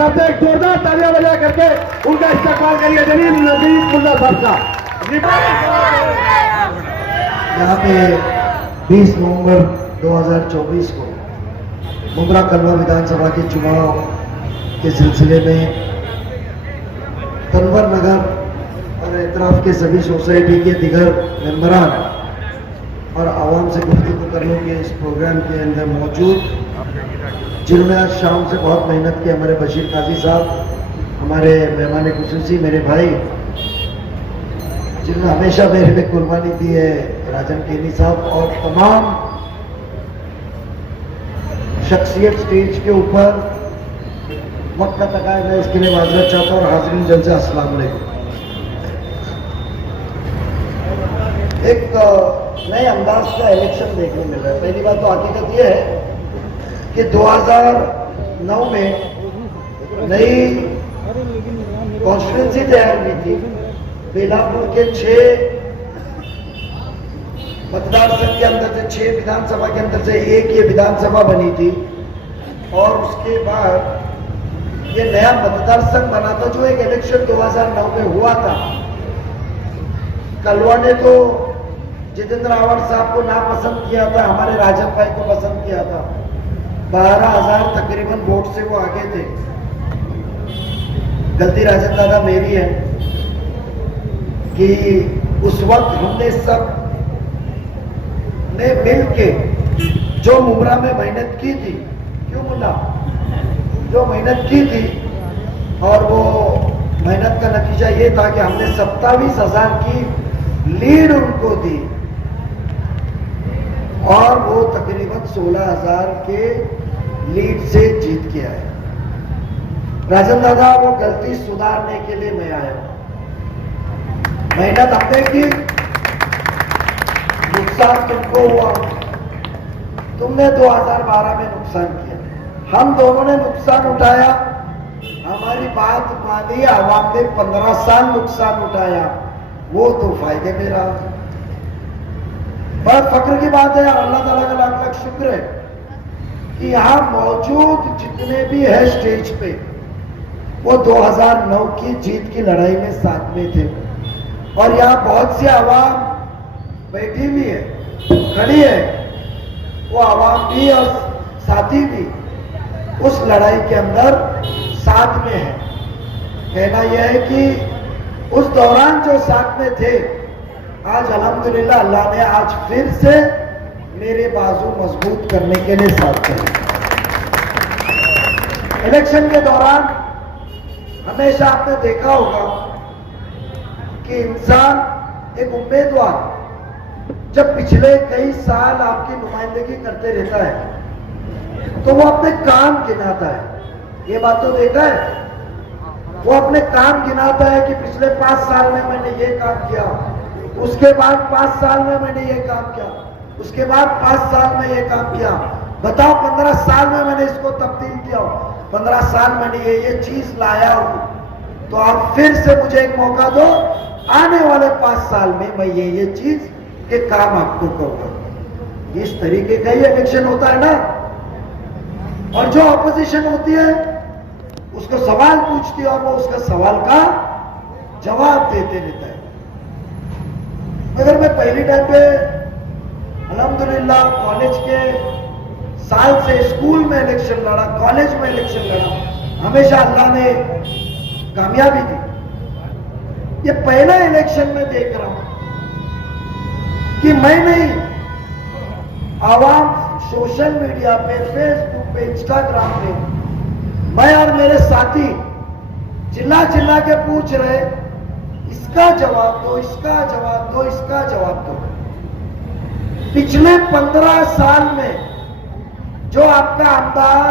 साहब से एक जोरदार तालियां बजा करके उनका इस्तेमाल करिए जलील नजीब मुल्ला साहब का। यहाँ पे 20 नवंबर 2024 को मुंब्रा कलवा विधानसभा के चुनाव के सिलसिले में तनवर नगर और एतराफ के सभी सोसाइटी के दिगर मेंबरान और आवाम से गुफ्तगू करने के इस प्रोग्राम के अंदर मौजूद, जिन्होंने आज शाम से बहुत मेहनत की, हमारे बशीर काजी साहब, हमारे मेहमान खुसूसी मेरे भाई, जिन्होंने हमेशा मेरे लिए कुर्बानी दी है, राजन केनी साहब, और तमाम शख्सियत स्टेज के ऊपर वक्त का तकाया, मैं इसके लिए माजरत चाहता हूँ। और हाज़रीन जलसा, अस्सलाम वालेकुम। एक नए अंदाज का इलेक्शन देखने मिल रहा है। पहली बात तो हकीकत यह है कि 2009 में नई कॉन्स्टिट्यूंसी तैयार हुई थी। बेलापुर के 6 मतदार संघ के अंदर से 6 विधानसभा के अंदर से एक ये विधानसभा बनी थी, और उसके बाद ये नया मतदार संघ बना था जो एक इलेक्शन 2009 में हुआ था। कलवा ने तो जितेंद्र आवाड़ साहब को नापसंद किया था, हमारे राजन भाई को पसंद किया था। 12,000 तकरीबन वोट से वो आगे थे। गलती राजन दादा मेरी है कि उस वक्त हमने सब ने मिल के जो मुंब्रा में मेहनत की थी, क्यों मुन्ना, जो मेहनत की थी, और वो मेहनत का नतीजा ये था कि हमने 27,000 की लीड उनको दी, और वो तकरीबन 16,000 के लीड से जीत के आए। राजन दादा, वो गलती सुधारने के लिए मैं आया हूं। मेहनत हमने की, नुकसान तुमको हुआ, तुमने 2012 में नुकसान किया, हम दोनों ने नुकसान उठाया, हमारी बात मानी, आवाम ने 15 साल नुकसान उठाया, वो तो फायदे में रहा। बड़ा फक्र की बात है, अल्लाह ताला का लाख लाख शुक्र है कि यहाँ मौजूद जितने भी है स्टेज पे, वो 2009 की जीत की लड़ाई में साथ में थे। और यहाँ बहुत सी आवाम बैठी भी है, खड़ी है, वो आवाम भी और साथी भी उस लड़ाई के अंदर साथ में है। कहना यह है कि उस दौरान जो साथ में थे, आज अल्हम्दुलिल्लाह अल्लाह ने आज फिर से मेरे बाजू मजबूत करने के लिए साथ थे। इलेक्शन के दौरान हमेशा आपने देखा होगा कि इंसान, एक उम्मीदवार जब पिछले कई साल आपकी नुमाइंदगी करते रहता है तो वो अपने काम गिनाता है। ये बात तो देखा है, वो अपने काम गिनाता है कि पिछले 5 साल में मैंने ये काम किया, उसके बाद 5 साल में मैंने ये काम किया, उसके बाद 5 साल में ये काम किया। बताओ 15 साल में मैंने इसको तब्दील किया, 15 साल मैंने ये चीज लाया हूं, तो आप फिर से मुझे एक मौका दो, आने वाले 5 साल में मैं ये चीज के काम आपको करूंगा। इस तरीके का ही इलेक्शन होता है ना। और जो ऑपोजिशन होती है उसको सवाल पूछती है और वो उसका सवाल का जवाब देते रहता है। मगर मैं पहली टाइम पे अल्हम्दुलिल्लाह कॉलेज के साल से स्कूल में इलेक्शन लड़ा, कॉलेज में इलेक्शन लड़ा, हमेशा अल्लाह ने कामयाबी दी। ये पहला इलेक्शन में देख रहा हूं कि मैं नहीं, आवाम सोशल मीडिया पे, फेसबुक पे, इंस्टाग्राम पे, मैं और मेरे साथी चिल्ला चिल्ला के पूछ रहे, इसका जवाब दो, इसका जवाब दो, इसका जवाब दो। पिछले 15 साल में जो आपका आमदार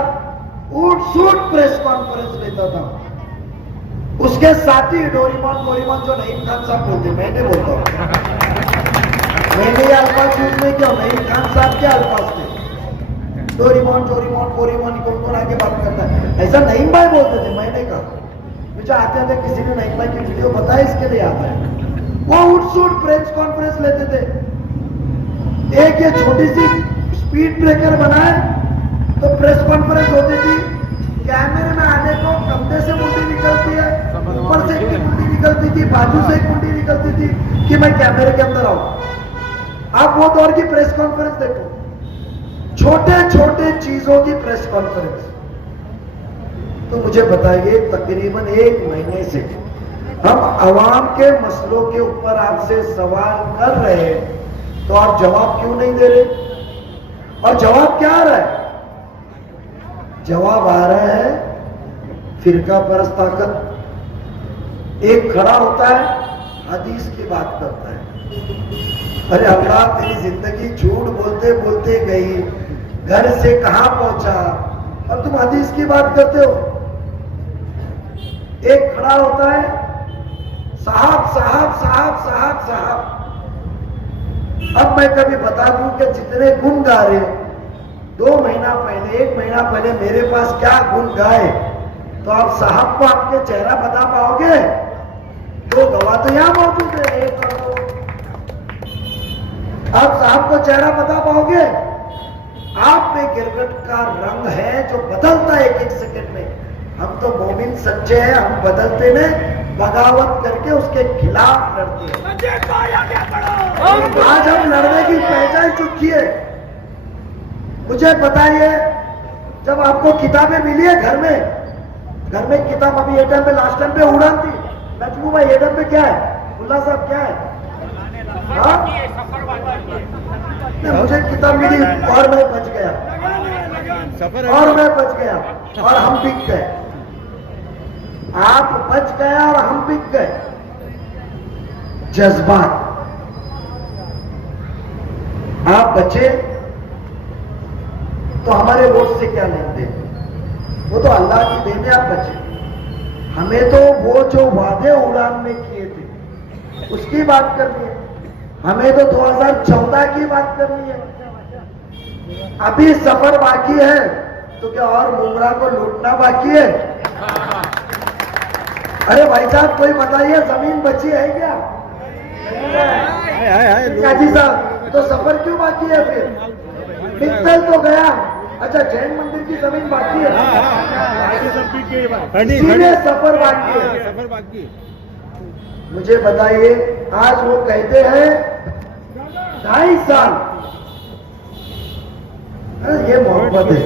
उठ सूट प्रेस कॉन्फ्रेंस लेता था, उसके साथी डोरीमोन बोरीमोन जो नईम खान साहब बोलते, मैंने बोलता हूं, मैंने ये अल्फाज यूज नहीं किया, नईम खान साहब के अल्फाज थे। डोरीमोन चोरीमोन बोरीमोन कौन आगे बात करता है, ऐसा नईम भाई बोलते थे। मैंने कहा मुझे आते थे, किसी ने नईम भाई की वीडियो बताया, इसके लिए आता है। वो उठ सूट प्रेस कॉन्फ्रेंस लेते थे। एक ये छोटी सी स्पीड ब्रेकर बनाए तो प्रेस कॉन्फ्रेंस होती थी कैमरे में आने को कंधे से मुंडी निकलती है, ऊपर से एक मुंडी निकलती थी, बाजू से एक मुंडी निकलती थी कि मैं कैमरे के अंदर आऊं। आप वो दौर की प्रेस कॉन्फ्रेंस देखो, छोटे छोटे चीजों की प्रेस कॉन्फ्रेंस। तो मुझे बताइए, तकरीबन 1 महीने से हम आवाम के मसलों के ऊपर आपसे सवाल कर रहे हैं, तो आप जवाब क्यों नहीं दे रहे? और जवाब क्या आ रहा है? जवाब आ रहा है फिरका परस्त ताकत। एक खड़ा होता है, हदीस की बात करता है। अरे अल्लाह, तेरी जिंदगी झूठ बोलते बोलते गई, घर से कहां पहुंचा और तुम हदीस की बात करते हो। एक खड़ा होता है, साहब साहब साहब साहब साहब। अब मैं कभी बता दूं कि जितने गुण गा रहे हो, 2 महीना पहले 1 महीना पहले मेरे पास क्या गुण गाए, तो आप साहब को आपके चेहरा बता पाओगे? 2 गवाह तो यहां मौजूद है, 1 और 2। आप साहब को चेहरा बता पाओगे? आप में गिरगट का रंग है जो बदलता है 1-1 सेकंड में। हम तो मोमिन सच्चे हैं, हम बदलते नहीं, बगावत करके उसके खिलाफ लड़ते हैं। आज हम लड़ने की पहचान चुकी है। मुझे बताइए, जब आपको किताबें मिली है घर में किताब, अभी ये टाइम पे लास्ट टाइम पे उड़ान थी, नजमू भाई ये टाइम पे क्या है? मुल्ला साहब क्या है? हाँ, मुझे किताब मिली और मैं बच गया, और मैं बच गया और हम बिक गए। आप बच गया और हम बिक गए। जज्बात, आप बचे तो हमारे वोट से क्या लेन देन? वो तो अल्लाह की देन है, आप बचे। हमें तो वो जो वादे उड़ान में किए थे उसकी बात करनी है। हमें तो 2014 की बात करनी है। अभी सफर बाकी है तो क्या और मुमरा को लूटना बाकी है? अरे भाई साहब, कोई बताइए, जमीन बची है क्या? काजी साहब, तो सफर क्यों बाकी है फिर? मित्तल तो गया, अच्छा जैन मंदिर की जमीन बाकी है, सीधे सफर बाकी है। मुझे बताइए, आज वो कहते हैं 2.5 साल, अरे ये मोहब्बत है।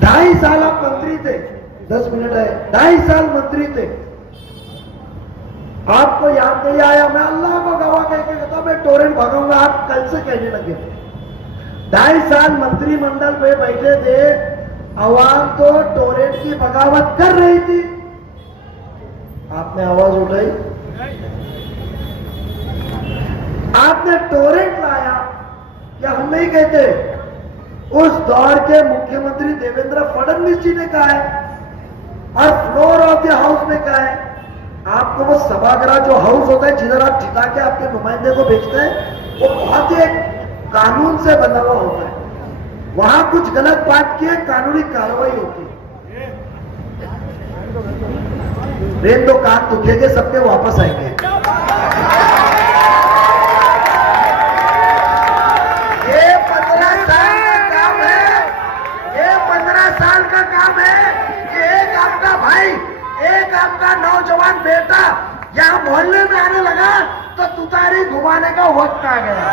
2.5 साल आप मंत्री थे, 10 मिनट है, 2.5 साल मंत्री थे, आपको याद नहीं आया? मैं अल्लाह को गवाह कह के कहता मैं टोरेंट भगाऊंगा, आप कल से कहने लगे। 2.5 साल मंत्रिमंडल में बैठे थे, आवाम तो टोरेंट की बगावत कर रही थी, आपने आवाज उठाई, आपने टोरेंट लाया। क्या हम नहीं कहते? उस दौर के मुख्यमंत्री देवेंद्र फडणवीस जी ने कहा है और फ्लोर ऑफ द हाउस में कहा है। आपको वो सभागृह जो हाउस होता है जिधर आप जिता के आपके नुमाइंदे को भेजते हैं, वो बहुत ही एक कानून से बना हुआ होता है। वहां कुछ गलत बात की है, कानूनी कार्रवाई होती है। रेन दो, कान दुखेंगे, सबके वापस आएंगे। ये 15 साल का काम है, ये 15 साल का काम है कि एक आपका भाई, एक आपका नौजवान बेटा यहां मोहल्ले में आने लगा तो तुतारी घुमाने का वक्त आ गया।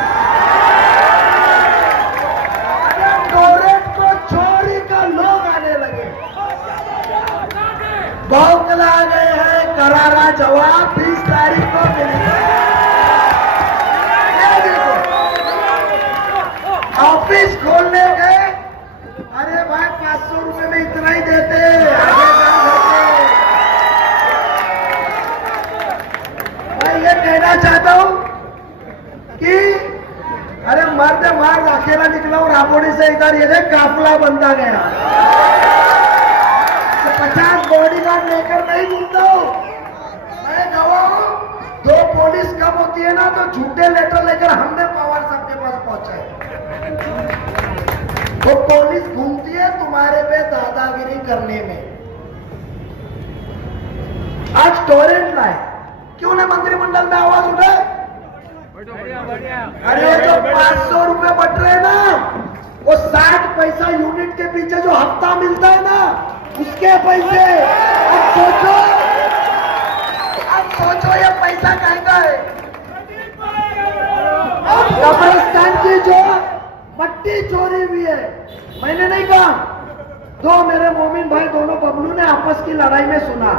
टोरेंट को चोरी का लोग आने लगे, बौखला गए हैं, करारा जवाब 20 तारीख को मिलेगा। ऑफिस खोलने गए, अरे भाई 500 रुपए में इतना ही देते, आगे काम करते। मैं ये कहना चाहता हूं कि अरे मर्द मार अकेला निकला और राबोड़ी से इधर ये देख काफिला बनता गया। 50 बॉडीगार्ड लेकर नहीं घूमता हूं मैं, गवाह हूं। 2 पुलिस कम होती है ना तो झूठे लेटर लेकर हमने पवार साहब के पास पहुंचाए। वो पुलिस घूमती है तुम्हारे पे दादागिरी करने में। आज टोरेंट लाए, क्यों ना मंत्रिमंडल में आवाज उठाए? अरे जो 500 रुपए बट रहे ना, वो 60 पैसा यूनिट के पीछे जो हफ्ता मिलता है ना, उसके पैसे। अब सोचो ये पैसा कहीं का है। कब्रिस्तान की जो मट्टी चोरी हुई है, मैंने नहीं कहा, दो मेरे मोमिन भाई दोनों बबलू ने आपस की लड़ाई में सुना।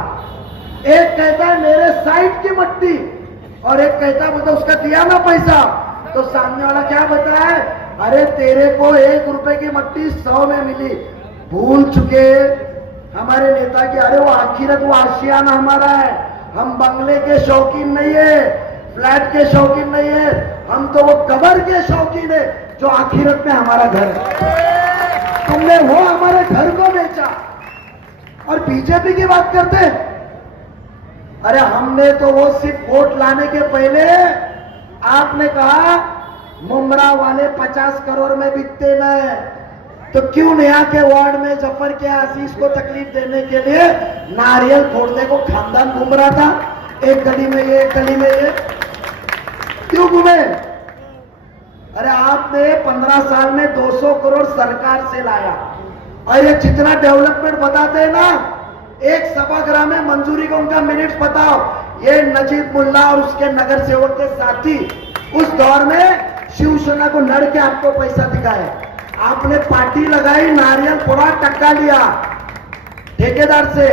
एक कहता है मेरे साइड की मट्टी, और एक कहता है बोलता उसका दिया ना पैसा। तो सामने वाला क्या बताया है, अरे तेरे को 1 रुपए की मट्टी 100 में मिली। भूल चुके हमारे नेता की, अरे वो आखिरत वो आशियाना हमारा है। हम बंगले के शौकीन नहीं है, फ्लैट के शौकीन नहीं है, हम तो वो कब्र के शौकीन है जो आखिरत में हमारा घर है। तुमने वो हमारे घर को बेचा और बीजेपी की बात करते हैं। अरे हमने तो वो सिर्फ वोट लाने के पहले आपने कहा मुमरा वाले 50 करोड़ में बिकते न, तो क्यों यहाँ के वार्ड में जफर के आशीष को तकलीफ देने के लिए नारियल फोड़ने को खानदान घूम रहा था, एक गली में ये एक गली में ये, क्यों घूमे? अरे आपने 15 साल में 200 करोड़ सरकार से लाया, और ये जितना डेवलपमेंट बताते हैं ना, एक सभागृह में मंजूरी को उनका मिनट्स बताओ। ये नजीब मुल्ला और उसके नगर सेवक के साथी उस दौर में शिवसेना को लड़ के आपको पैसा दिखाए। आपने पार्टी लगाई, नारियल फोड़ा, टक्का लिया ठेकेदार से,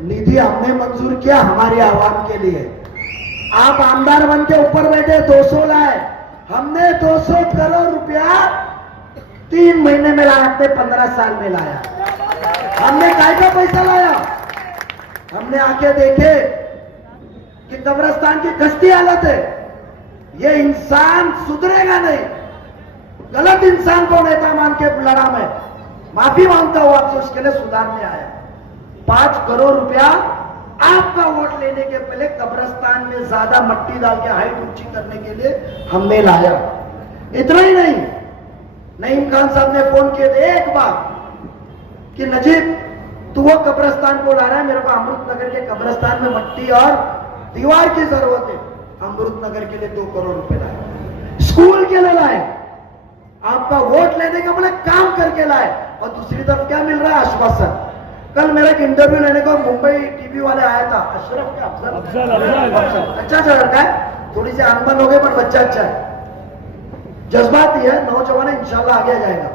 निधि हमने मंजूर किया हमारी आवाम के लिए। आप आमदार बन के ऊपर बैठे, 200 लाए, हमने 200 करोड़ रुपया 3 महीने में लाया, आपने 15 साल में लाया। हमने काय का पैसा लाया? हमने आके देखे कि कब्रिस्तान की कश्ती हालत है, ये इंसान सुधरेगा नहीं। गलत इंसान को नेता मान के लड़ा, मैं माफी मांगता हूं आपसे, उसके लिए सुधारने आया। 5 करोड़ रुपया आपका वोट लेने के पहले कब्रिस्तान में ज्यादा मट्टी डाल के हाइट ऊंची करने के लिए हमने लाया। इतना ही नहीं, नईम खान साहब ने फोन किए थे एक बार कि नजीब तू वो कब्रिस्तान को ला रहा है, मेरे को अमृत नगर के कब्रिस्तान में मट्टी और दीवार की जरूरत है। अमृत नगर के लिए 2 करोड़ रुपए लाए, स्कूल के लिए लाए, आपका वोट लेने का बोले काम करके लाए, और दूसरी तरफ क्या मिल रहा है? आश्वासन। कल मेरा एक इंटरव्यू लेने को मुंबई टीवी वाले आया था, अशरफ क्या अफजल, अच्छा सा लड़का है, थोड़ी सी अनबन हो गई पर बच्चा अच्छा है, जज्बाती है, नौजवान है, इंशाल्लाह आगे जाएगा।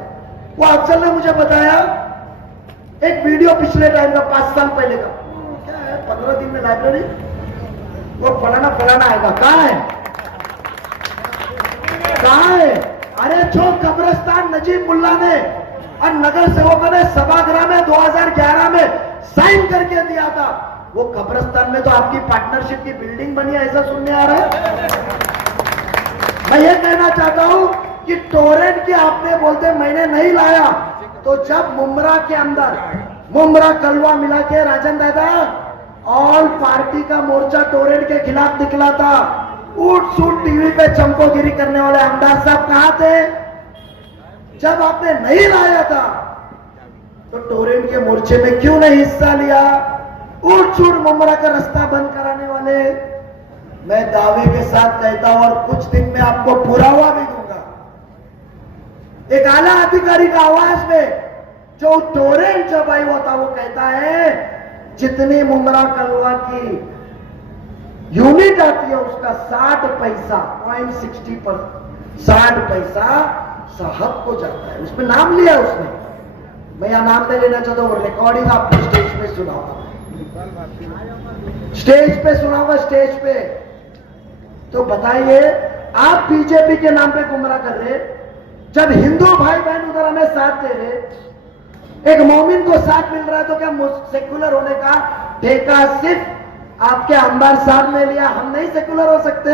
वो अफजल ने मुझे बताया एक वीडियो पिछले टाइम का 5 साल पहले का, क्या है 15 दिन में लाइब्रेरी, वो फलाना फलाना आएगा, कहाँ है कहाँ है? अरे जो कब्रिस्तान नजीब मुल्ला ने और नगर सेवकों ने सभागृह में 2011 में साइन करके दिया था, वो कब्रिस्तान में तो आपकी पार्टनरशिप की बिल्डिंग बनी है, ऐसा सुनने आ रहा है। मैं ये कहना चाहता हूं कि टोरेंट की आपने बोलते मैंने नहीं लाया, तो जब मुमरा के अंदर मुमरा कलवा मिला के राजन दादा ऑल पार्टी का मोर्चा टोरेंट के खिलाफ निकला था, उठ सूट टीवी पे चमकोगिरी करने वाले आमदार साहब कहां थे? जब आपने नहीं लाया था तो टोरेंट के मोर्चे में क्यों नहीं हिस्सा लिया? उठ सूट मुमरा का रास्ता बंद कराने वाले, मैं दावे के साथ कहता हूं और कुछ दिन में आपको पुरावा भी दूंगा, एक आला अधिकारी का आवाज में जो टोरेंट जब आई हुआ था, वो कहता है जितनी मुमरा कलवा की यूनिट आती है उसका 60 पैसा 0.60 पर 60 पैसा साहब को जाता है, उसमें नाम लिया उसने। मैं यहां नाम नहीं लेना चाहता हूं, रिकॉर्डिंग आपको स्टेज पे सुनाऊंगा, स्टेज पे सुनाऊंगा, स्टेज पे। तो बताइए आप बीजेपी के नाम पे गुमराह कर रहे, जब हिंदू भाई बहन उधर हमें साथ दे रहे, एक मोमिन को साथ मिल रहा है, तो क्या सेकुलर होने का ठेका सिर्फ आपके आमदार साहब ने लिया? हम नहीं सेकुलर हो सकते?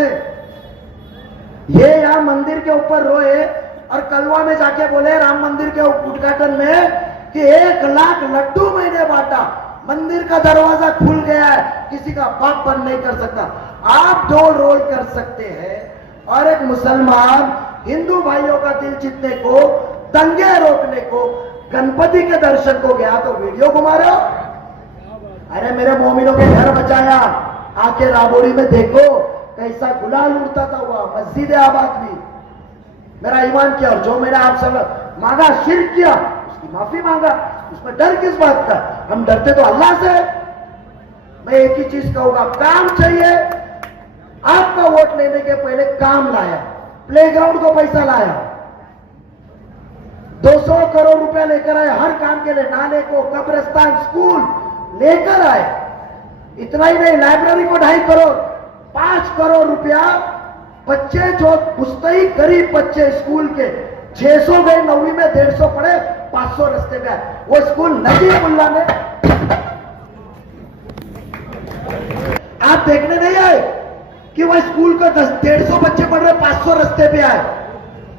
ये यहां मंदिर के ऊपर रोए और कलवा में जाके बोले राम मंदिर के उद्घाटन में कि 1 लाख लड्डू मैंने बांटा, मंदिर का दरवाजा खुल गया है, किसी का बाप बंद नहीं कर सकता। आप 2 रोल कर सकते हैं, और एक मुसलमान हिंदू भाइयों का दिल जीतने को, दंगे रोकने को, गणपति के दर्शन को गया तो वीडियो घुमा रहे हो। अरे मेरे मोमिनों के घर बचाया, आके राबोरी में देखो कैसा गुलाल उड़ता था, हुआ मस्जिद आबाद भी। मेरा ईमान किया, और जो मैंने आप सब मांगा, शिर्क किया, उसकी माफी मांगा। उसमें डर किस बात का? हम डरते तो अल्लाह से है। मैं एक ही चीज कहूंगा, काम चाहिए। आपका वोट लेने के पहले काम लाया, प्लेग्राउंड को पैसा लाया, 200 करोड़ रुपया लेकर आए हर काम के लिए, नाले को, कब्रिस्तान, स्कूल लेकर आए। इतना ही नहीं, लाइब्रेरी को 2.5 करोड़, 5 करोड़ रुपया बच्चे जो पुस्तई गरीब बच्चे स्कूल के 600 गए 9वीं में, 150 पढ़े, 500 रस्ते पे आए। वो स्कूल नजीब मुल्ला ने, आप देखने नहीं आए कि वह स्कूल को 150 बच्चे पढ़ रहे, 500 रस्ते पे आए।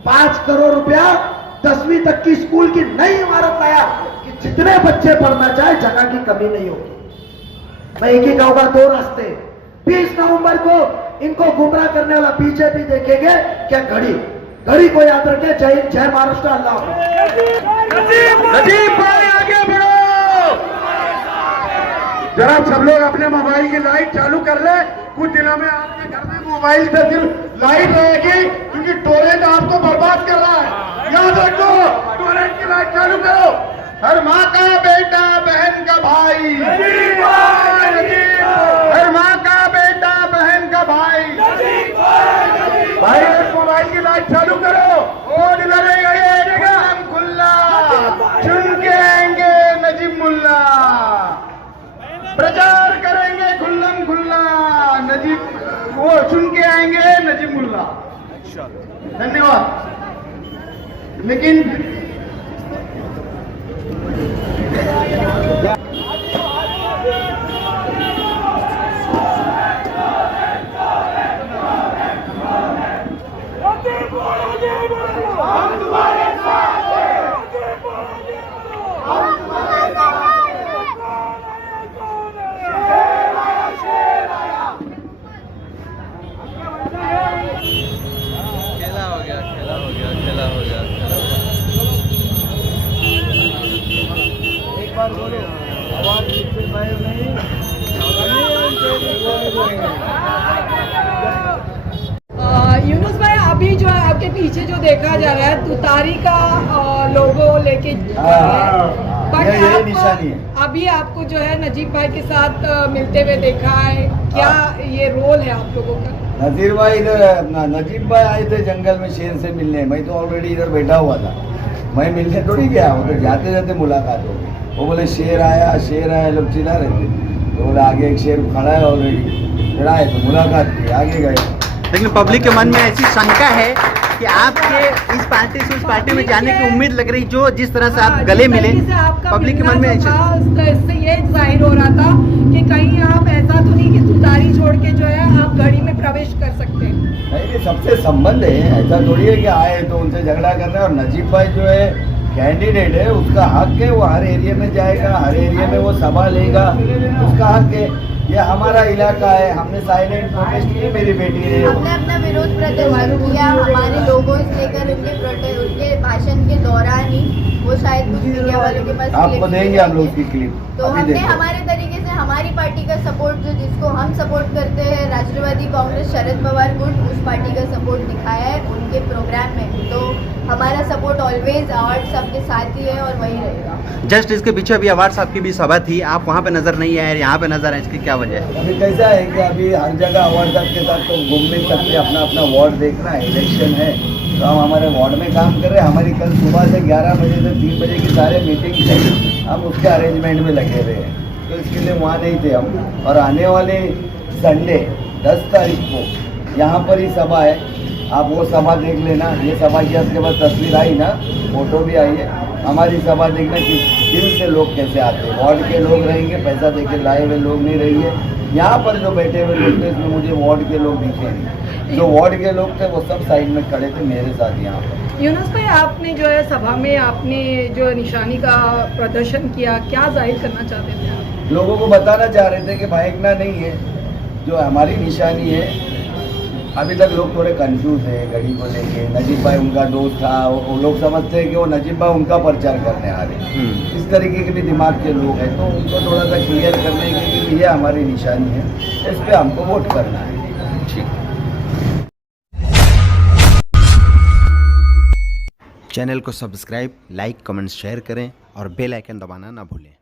5 करोड़ रुपया 10वीं तक की स्कूल की नई इमारत लाया कि जितने बच्चे पढ़ना चाहे जगह की कमी नहीं होगी। मैं एक ही कहूंगा, 2 रास्ते। 20 नवंबर को इनको गुमराह करने वाला बीजेपी देखेंगे क्या? घड़ी को याद रखें। जय हिंद, जय महाराष्ट्र, अल्लाह हाफिज। नजीब भाई आगे बढ़ो। जरा सब लोग अपने मोबाइल की लाइट चालू कर ले। कुछ दिनों में आपके घर में मोबाइल पे सिर्फ लाइट रहेगी, क्योंकि टोरेंट आपको बर्बाद कर रहा है। याद रखो, टोरेंट की लाइट चालू करो। हर माँ का बेटा, बहन का भाई, हर माँ का बेटा, बहन का भाई। भाई मोबाइल की लाइट चालू करो। वोट लड़ेंगे खुल्लम खुल्ला, चुन के आएंगे नजीब मुल्ला, प्रचार करेंगे खुल्लम खुल्ला, नजीब वो चुन के आएंगे नजीब मुल्ला। धन्यवाद। लेकिन यूनुस भाई, अभी जो है आपके पीछे जो देखा जा रहा है तुतारी का लोगो लेके बट यही निशानी है। अभी आपको जो है नजीब भाई के साथ मिलते हुए देखा है, क्या ये रोल है आप लोगों का? नजीर भाई इधर, नजीब भाई आए थे जंगल में शेर से मिलने। मैं तो ऑलरेडी इधर बैठा हुआ था, मैं मिलने थोड़ी गया, वो तो जाते जाते मुलाकात हो गई। वो बोले शेर आया लोग चिल्ला रहे थे, तो बोले आगे एक शेर खड़ा है ऑलरेडी, फिर आए तो मुलाकात की, आगे गए। लेकिन पब्लिक के मन में ऐसी शंका है कि आपके इस पार्टी से उस पार्टी में जाने की उम्मीद लग रही, जो जिस तरह से आप गले मिले, पब्लिक के मन में इससे ये जाहिर हो रहा था कि कहीं आप ऐसा तो नहीं कि तुतारी छोड़ के जो है आप घड़ी में प्रवेश कर सकते हैं। नहीं, सबसे संबंध है, ऐसा थोड़ी है कि आए तो उनसे झगड़ा करना है। और नजीब भाई जो है कैंडिडेट है, उसका हक है, वो हर एरिया में जाएगा, हर एरिया में वो सभा लेगा, उसका हक है। ये हमारा इलाका है, हमने साइलेंट प्रोटेस्ट की, मेरी बेटी ने हमने अपना विरोध प्रदर्शन किया। हमारे लोगों से लेकर उनके भाषण के दौरान ही वो शायद कुछ मीडिया वालों के पास आपको देंगे हम लोग उसकी क्लिप। तो हमने हमारे तरीके से हमारी पार्टी का सपोर्ट, जो जिसको हम सपोर्ट करते हैं, राष्ट्रवादी कांग्रेस शरद पवार गुट, उस पार्टी का सपोर्ट दिखाया है उनके प्रोग्राम में। तो हमारा सपोर्ट ऑलवेज अवार्ड सबके साथ ही है और वही रहेगा। जस्ट इसके पीछे अभी अवार्ड साहब की भी सभा थी, आप वहाँ पे नजर नहीं आए, यहाँ पे नजर आए, इसकी क्या वजह है? अभी कैसा है कि अभी हर जगह अवार्ड साहब के साथ तो घूम नहीं सकते, अपना अपना वार्ड देखना है, इलेक्शन है, तो हम हमारे वार्ड में काम कर रहे हैं। हमारी कल सुबह से 11 बजे से 3 बजे की सारे मीटिंग थे, हम उसके अरेंजमेंट में लगे रहे हैं, तो इसके लिए वहाँ नहीं थे हम। और आने वाले संडे 10 तारीख को यहाँ पर ही सभा है, आप वो सभा देख लेना। ये सभा की आपके पास तस्वीर आई ना, फोटो भी आई है, हमारी सभा देखना कि दिल से लोग कैसे आते हैं। वार्ड के लोग रहेंगे, पैसा देके लाए हुए लोग नहीं रहेंगे। यहाँ पर जो बैठे हुए लोग थे, इसमें मुझे वार्ड के लोग दिखे नहीं, जो वार्ड के लोग थे वो सब साइड में खड़े थे मेरे साथ यहाँ पर। यूनुस भाई, आपने जो है सभा में आपने जो निशानी का प्रदर्शन किया, क्या जाहिर करना चाहते थे आप? लोगों को बताना चाह रहे थे कि भाईकना नहीं है जो हमारी निशानी है। अभी तक लोग थोड़े कंफ्यूज है घड़ी को लेके। नजीब भाई उनका दोस्त था, वो लोग समझते हैं कि वो नजीब भाई उनका प्रचार करने आ रहे हैं। इस तरीके के भी दिमाग के लोग हैं, तो उनको थोड़ा सा क्लियर करने के लिए ये हमारी निशानी है, इस पर हमको वोट करना है। ठीक। चैनल को सब्सक्राइब, लाइक, कमेंट, शेयर करें और बेल आइकन दबाना ना भूलें।